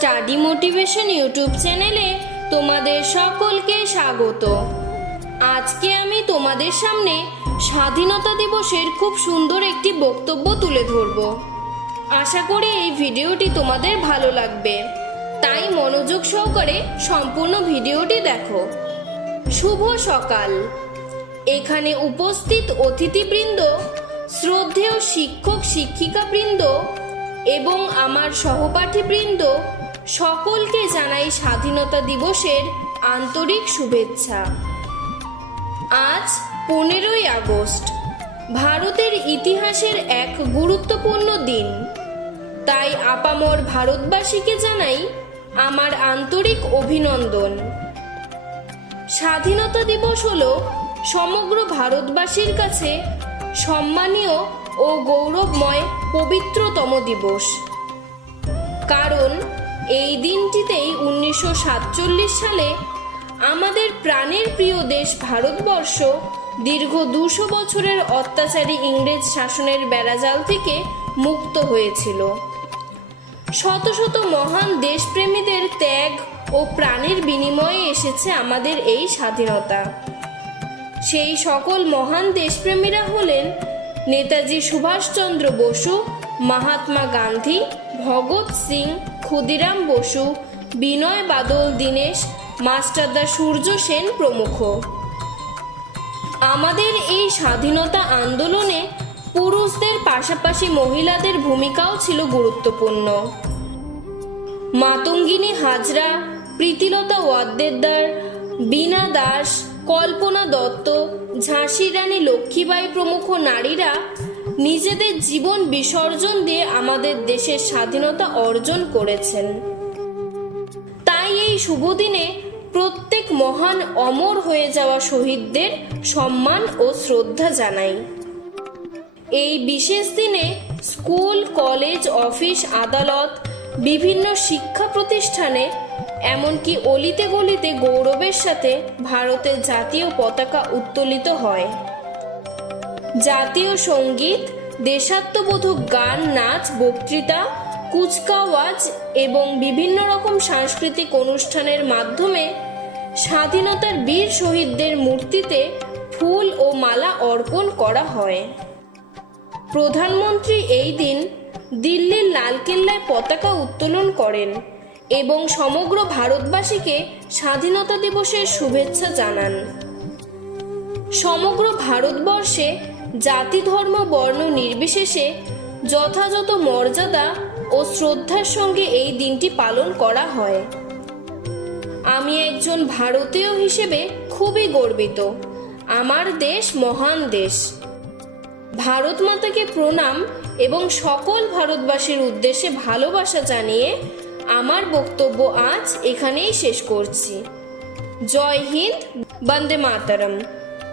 Study motivation YouTube চ্যানেলে তোমাদের সকলকে স্বাগত। আজকে আমি তোমাদের সামনে স্বাধীনতা দিবসের খুব সুন্দর একটি বক্তব্য তুলে ধরব। আশা করি এই ভিডিওটি তোমাদের ভালো লাগবে, তাই মনোযোগ সহকারে সম্পূর্ণ ভিডিওটি দেখো। শুভ সকাল। এখানে উপস্থিত অতিথিবৃন্দ, শ্রদ্ধেয় শিক্ষক শিক্ষিকাবৃন্দ এবং আমার সহপাঠীবৃন্দ সকলকে জানাই স্বাধীনতা দিবসের আন্তরিক শুভেচ্ছা। আজ 15ই আগস্ট, ভারতের ইতিহাসের এক গুরুত্বপূর্ণ দিন। তাই আপামর ভারতবাসীকে জানাই আমার আন্তরিক অভিনন্দন। স্বাধীনতা দিবস হলো সমগ্র ভারতবাসীর কাছে সম্মানীয় ও গৌরবময় পবিত্রতম দিবস। কারণ এই দিনটিতেই 1947 সালে আমাদের প্রাণের প্রিয় দেশ ভারতবর্ষ দীর্ঘ 200 বছরের অত্যাচারী ইংরেজ শাসনের বেড়াজাল থেকে মুক্ত হয়েছিল। শত শত মহান দেশপ্রেমীদের ত্যাগ ও প্রাণের বিনিময়ে এসেছে আমাদের এই স্বাধীনতা। সেই সকল মহান দেশপ্রেমীরা হলেন নেতাজি সুভাষচন্দ্র বসু, মহাত্মা গান্ধী, ভগৎ সিং, ক্ষুদিরাম বসু, বিনয় বাদল দীনেশ, মাস্টারদা সূর্য সেন প্রমুখ। আমাদের এই স্বাধীনতা আন্দোলনে পুরুষদের পাশাপাশি মহিলাদের ভূমিকাও ছিল গুরুত্বপূর্ণ। মাতঙ্গিনী হাজরা, প্রীতিলতা ওয়াদ্দেদার, বীণা দাস, কল্পনা দত্ত, ঝাঁসির রানী লক্ষ্মীবাঈ প্রমুখ নারীরা নিজেদের জীবন বিসর্জন দিয়ে আমাদের দেশের স্বাধীনতা অর্জন করেছেন। তাই এই শুভ দিনে প্রত্যেক মহান অমর হয়ে যাওয়া শহীদদের সম্মান ও শ্রদ্ধা জানাই। এই বিশেষ দিনে স্কুল, কলেজ, অফিস, আদালত, বিভিন্ন শিক্ষা প্রতিষ্ঠানে, এমনকি অলিতে গলিতে গৌরবের সাথে ভারতের জাতীয় পতাকা উত্তোলিত হয়। জাতীয় সঙ্গীত, দেশাত্মবোধক গান, নাচ, বক্তৃতা, কুচকাওয়াজ এবং বিভিন্ন রকম সাংস্কৃতিক অনুষ্ঠানের মাধ্যমে স্বাধীনতার বীর শহীদদের মূর্তিতে ফুল ও মালা অর্পণ করা হয়। প্রধানমন্ত্রী এই দিন দিল্লির লালকেল্লায় পতাকা উত্তোলন করেন এবং সমগ্র ভারতবাসীকে স্বাধীনতা দিবসের শুভেচ্ছা জানান। সমগ্র ভারতবর্ষে জাতি, ধর্ম, বর্ণ নির্বিশেষে যথাযথ মর্যাদা ও শ্রদ্ধার সঙ্গে এই দিনটি পালন করা হয়। আমি একজন ভারতীয় হিসেবে খুবই গর্বিত। আমার দেশ মহান দেশ। ভারত মাতাকে প্রণাম এবং সকল ভারতবাসীর উদ্দেশ্যে ভালোবাসা জানিয়ে আমার বক্তব্য আজ এখানেই শেষ করছি। জয় হিন্দ, বন্দে মাতরম।